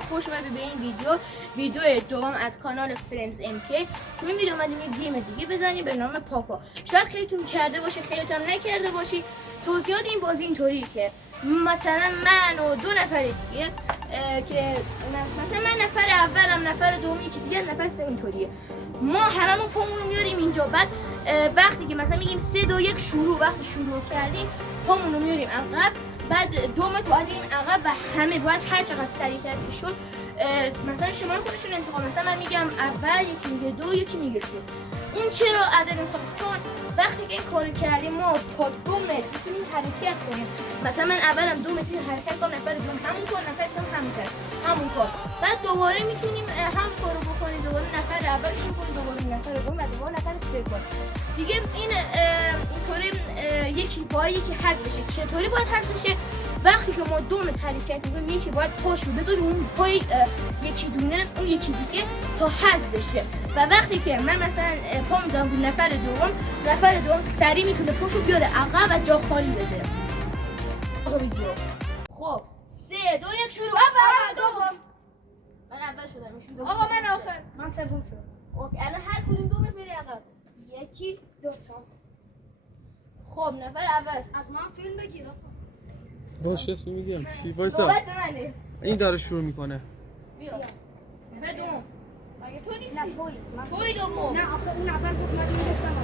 خوش اومدید به این ویدیو دوم از کانال فرندز ام کی. تو این ویدیو اومدیم یه گیم دیگه بزنیم به نام پاپا. شاید خیلیتون کرده باشه، خیلیتون نکرده باشی. توضیحات این بازی اینطوریه که مثلا من و دو نفر دیگه که مثلا من نفر اولم، نفر دوم، یکی دیگه نفر سوم، اینطوریه. ما هممون پامون رو میاریم اینجا، بعد وقتی که مثلا میگیم 3 2 1 شروع، وقتی شروع کردیم پامون رو میاریم عقب، بعد 2 متر باید بریم عقب و همه باید هر چقدر سریعتر که شد مثلا شما خودشون انتخاب، مثلا من میگم اول، یکی میگه 2، یکی میگه 3. این چرا عدد انتخاب؟ چون وقتی که این کارو کردیم ما تا 2 متر میتونیم حرکت کنیم. مثلا من اولم 2 متر حرکت کنم، نفر دوم همون کار، نفر سوم همون کار. بعد دوباره میتونیم هم کارو بکنیم، دوباره نفر اول این کنیم، دوباره نفر دوم و دوباره نفر سوم. دیگه این اینطوری یکی باید یکی حذف بشه. چطوری باید حذف بشه؟ وقتی که ما 2 متر حرکت می‌کنیم یکی باید پاشو بذاریم اون پای یکی دونه اون یکی دیگه تا حذف بشه. و وقتی که من مثلا پا می‌ذارم رو نفر دوم سریع میتونه پاشو بیاره عقب و جا خالی بده. خب 3 2 1 شروع. اول دوم. من اول شدم، ایشون دوم. آقا من آخر. من سوم شدم. اوکی الان هر کدوم 2 متر میره عقب. 1 2 تا. خب نفر اول از من فیلم بگیر. باشه اسمی میگم چی وایسا نوبت منه. این داره شروع میکنه. بیا نفر دوم. مگه تو نیستی؟ نه توی دوم. نه آخه اون اول گفت من گفتم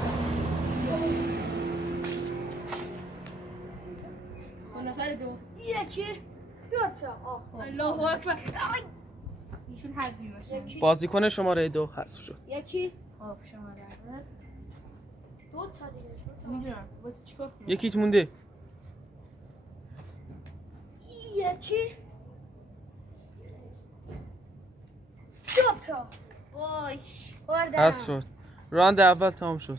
نفر دوم. 1 2 تا. الله اکبر. ایشون حذف میشه. بازیکن شماره 2 حذف شد. یکی خب شماره اول 2 تا دیگه شد. میدونم واسه چیکار کنم. یکیت مونده. 1 2 تا. وای حذف شد. راند اول تمام شد.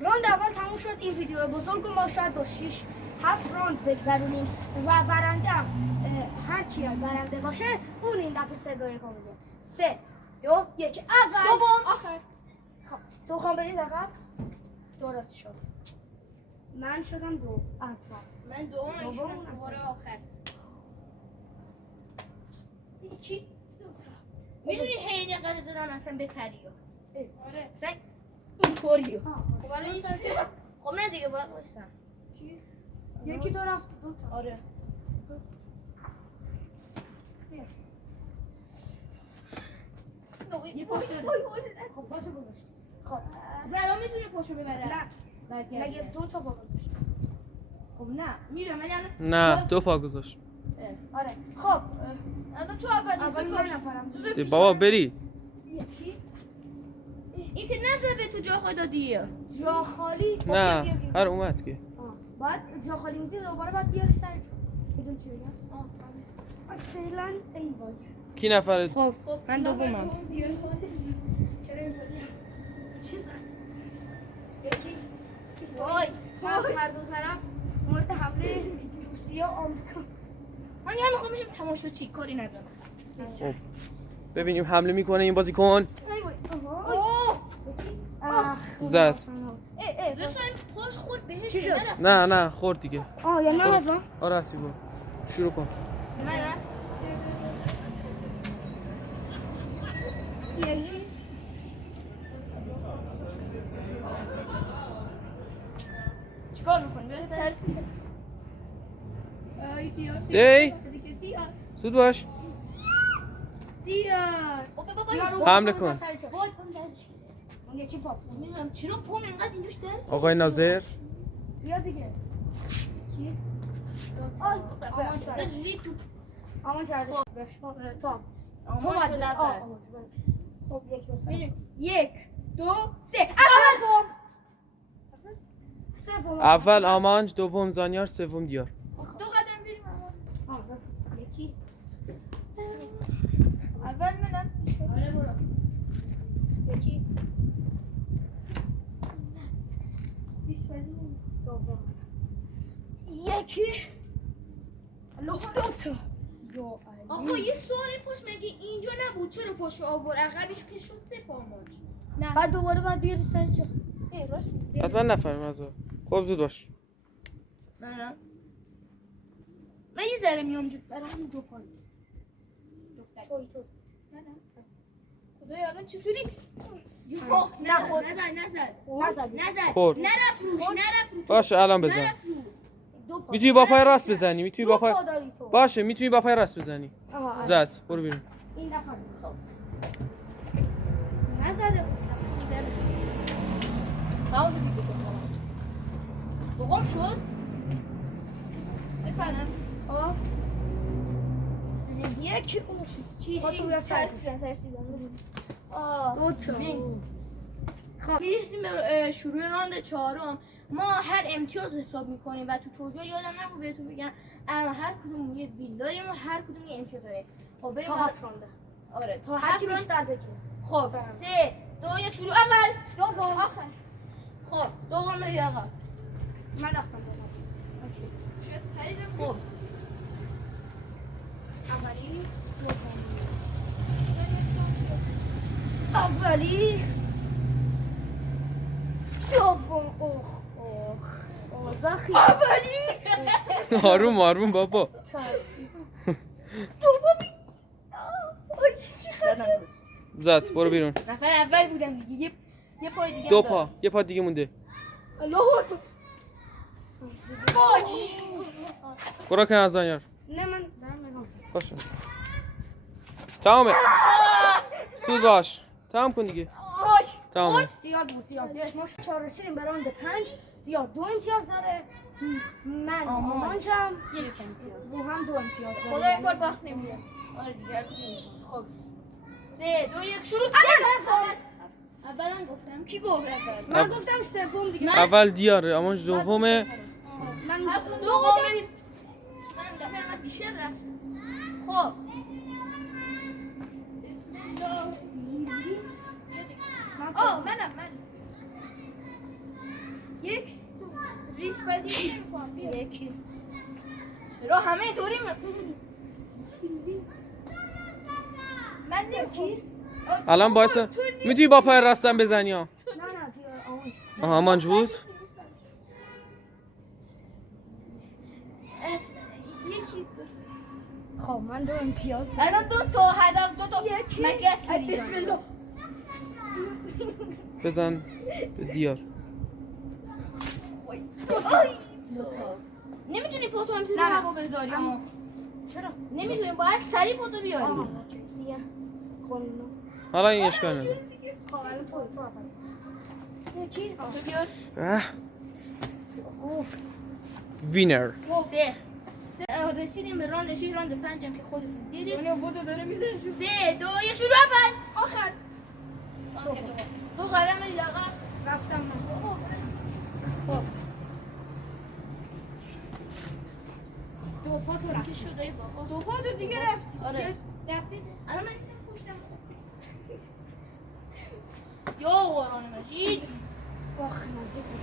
راند اول تموم شد. این ویدیو بزرگ ما شاید با 6 7 راند بگذرونیم و برنده هر کی برنده باشه اون این دفعه 3 2 1 میده. 3 2 1 اول دوم آخر. خب تو خواهم برید عقب. درست شد. من شدم 2 اول. من دوم دوم دوباره آخر. یکی 2 تا. میدونی هی قدر زدن اصلا بپری. آره مثلا اینطوریه. خب الان این خب نه دیگه باید باشم. یکی تو رفت 2 تا. آره یه پشت داره. خب پاشو گذاشت. خب الان میتونه پشو ببره. نه برگرده. مگه 2 تا با گذاشت. خب نه میدونم ولی الان نه 2 پا گذاشت. آره خب الان تو اول من نفرم. بابا بری. یکی این که نزد به تو جا خود دادی. جا خالی. خب نه بیا، بیا. هر اومد که. بعد جا خالی میدی دوباره باید بیاری سرش. میدون چی بگم؟ فعلا این وای. کی نفر خب من دومم. چرا اینطوریه؟ یکی وای من هر دو طرف مورد حمله روسیه و آمریکا. من یه میخوام بشم تماشاچی، کاری ندارم. خب ببینیم حمله میکنه این بازیکن. ای وای. اوه زد. رسان پاش خورد بهش. چی شد؟ نه خورد دیگه. یعنی من از من؟ آره هستی برو شروع کن. من یکی چیکار میکنی؟ بس ترسی. دی زود باش. حمله کن. یکی پاس. میدونم چرا پام اینقدر اینجاش درد. آقای ناظر بیا دیگه. کی؟ آمان کرده. تو. تو باید اول. خب یک دو سه. 1 2 3 اول سوم. اول آمانج، دوم زانیار، سوم دیار. دو قدم بریم. یکی اول منم. آره برو. یکی دوم. یکی دو تا. آقا یه سوالی پشت مگه اینجا نبود؟ چرا پشت آور عقبش که شد 3 پا ماج؟ نه بعد دوباره باید بیاری سر جا. راست حتما نفهمیم از خب زود باش. من یه ذره میام جو. برای همین دو کنی. توی تو خدای الان چطوری؟ نخورد. نزد خورد. نرفت روش باشه الان بزن نرفت رو دو پا میتونی با پای راست بزنی میتونی با دو پای پا داری تو باشه میتونی با پای راست بزنی آها، زد برو بیرون این دفعه خب نزده بود تمام شد دیگه دوم شد بفرم خب یکی اون چی با تو یا سر. ترسیدم دو تا خب میرسیم به شروع راند چهارم. ما هر امتیاز حساب میکنیم و تو توضیح یادم نمون بهتون بگم اما هر کدوم یه بیل داریم و هر کدوم یه امتیاز داریم. خب بریم تا 7 رانده آره تا هر 7 کی راند. بیشتر بگیر خب 3 2 1 شروع. اول دوم آخر خب دوم بری آقا. من رفتم خب اولی اولی دوم اوضاع خیلی اولی آروم آروم بابا دومی زد برو بیرون نفر اول بودم دیگه یه پای دیگه دو پا یه پا دیگه مونده الله اکبر باش برو کن از دانیار نه من دارم نگاه باشه تمامه سود باش تمام کن دیگه باش تمامه دیار بود دیار ما چهار رسیدیم به راند 5 دیار 2 امتیاز داره من آمانجم یک امتیاز رو هم 2 امتیاز داره خدا این بار باخت نمیده آره دیگه خب 3 2 1 شروع. اولا گفتم کی گفت اول؟ من گفتم سوم دیگه اول دیاره اما دومه من دوم برید. من دفعه اول بیشتر رفت. خب بسم الله. منم یک دو ریسک بازی نمی‌کنم. یکی چرا همه طوری من یکی الان باعث میتونی با پای راستم بزنی ها نه دیار آمون آها مانج بود یکی خب من 2 امتیاز دارم الان دو تا هدف دو تا یکی مگس بریزم. بسم الله بزن به دیار نمیتونی پاتو هم توی نه. هوا بذاری. اما چرا نمیتونی باید سریع پاتو بیاری. آها دیگه قلنا حالا این اشکال نداره خب الان تو اول یکی تو بیار. اه، اوف وینر رسیدیم به راند 6 راند 5 هم که خودتون دیدید. دنیا بودو داره میزنه 3 2 1 شروع. اول آخر دو قدم بری عقب. رفتم من خب دو پا تو رفت چی شد ای بابا؟ دو پا تو دیگه رفت آره. رفتی الان من پشتم. یا قرآن مجید. واخ نزدیک بود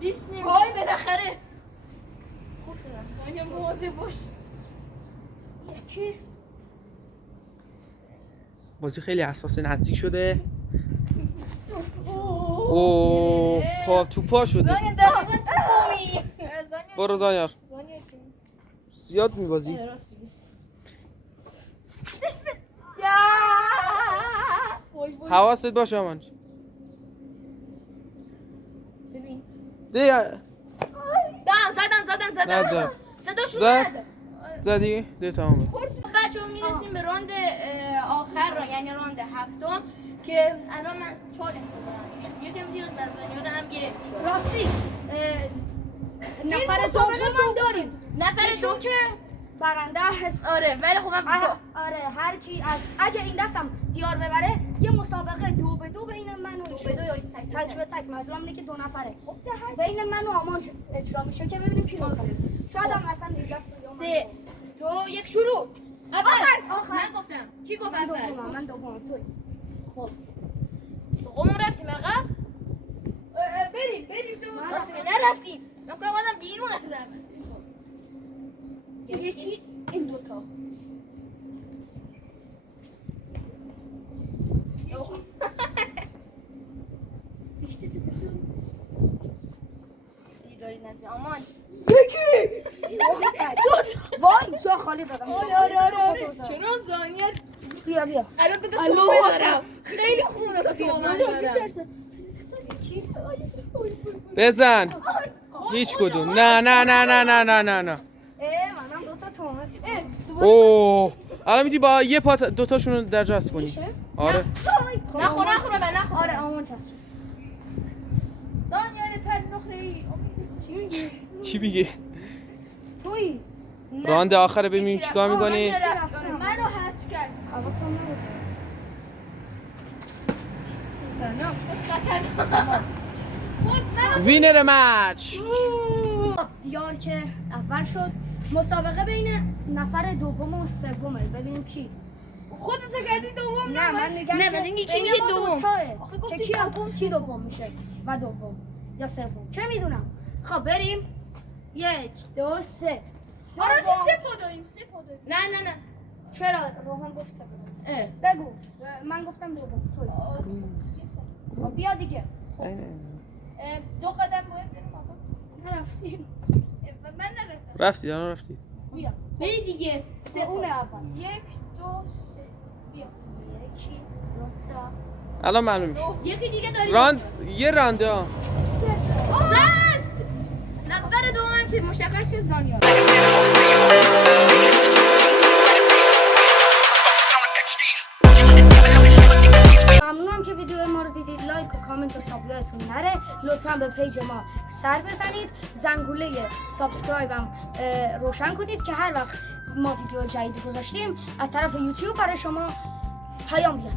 بیست نیم وای بالاخره خوب شدم. دنیا مواظب باش. یکی بازی خیلی حساس نزدیک شده او پا تو پا شده دنیا دقیقا تمومی. برو دانیار زیاد میبازی حواست باشه آمان ببین ده زدم نزد صداشون زد. اومد. زدی ده تمامه بچه ها میرسیم به راند آخر را یعنی راند هفتم که الان من 4 امتیاز دارم. یک امتیاز از هم یک امتیاز. راستی نفر این دوم مسابقه هم داریم نفر نشون دو که برنده هست آره ولی خب من آره هر کی از اگه این دستم دیار ببره یه مسابقه 2 به 2 بین من و دو به دو یا تک به تک منظورم اینه که 2 نفره بین من و آمان اجرا میشه که ببینیم کی می‌خوره شاید هم اصلا این دست یا من 3 2 1 شروع. آخر. من گفتم کی گفت من اول؟ دومم من دومم توی خب دوم رفتیم عقب. بریم تو من راست نرفتیم. من کنم آدم بیرون ازم. یکی این دوتا داری نزدی آمان یکی وای جا خالی دادم. آره چرا زانیت بیا بیا. الان تو تومه دارم خیلی خونه تا تومه دارم بزن هیچ کدوم نه نه نه نه نه نه نه نه منم دوتا تومه. اوه الان میتونی با یه پا دوتاشون رو در جست کنی آره نخور به من نخور آره آمون چست. زانیت پر نخره ای چی میگی؟ چی میگی؟ توی؟ راند آخره ببینیم چیکار میکنی منو حذف کرد حواسم نبود. سلام خطرناک وینر مچ دیار که اول شد مسابقه بین نفر دوم و سومه ببینیم کی. خودت کردی دوم نه من میگم نه که بس اینکه بین کی ما دوم دوتاه. آخه گفتی که کی دوم کی دوم میشه و دوم یا سوم چه میدونم. خب بریم 1 2 3. آره سه پا داریم نه چرا روحان گفت سه اه. بگو من گفتم دوم توی. خب بیا دیگه. دو قدم باید بریم آقا نرفتیم. من نرفتم رفتی الان رفتی بیا بی دیگه سه اون اول. 1 2 3 بیا 1 2 تا الان معلوم میشه یکی دیگه داریم راند یه رانده ها زن نفر دومم که مشخص شد زانیار ممنونم که ویدیو ما رو دیدید. لایک و کامنت و ساب یادتون نره. لطفا به پیج ما سر بزنید. زنگوله سابسکرایب هم روشن کنید که هر وقت ما ویدیو جدید گذاشتیم از طرف یوتیوب برای شما پیام بیاد.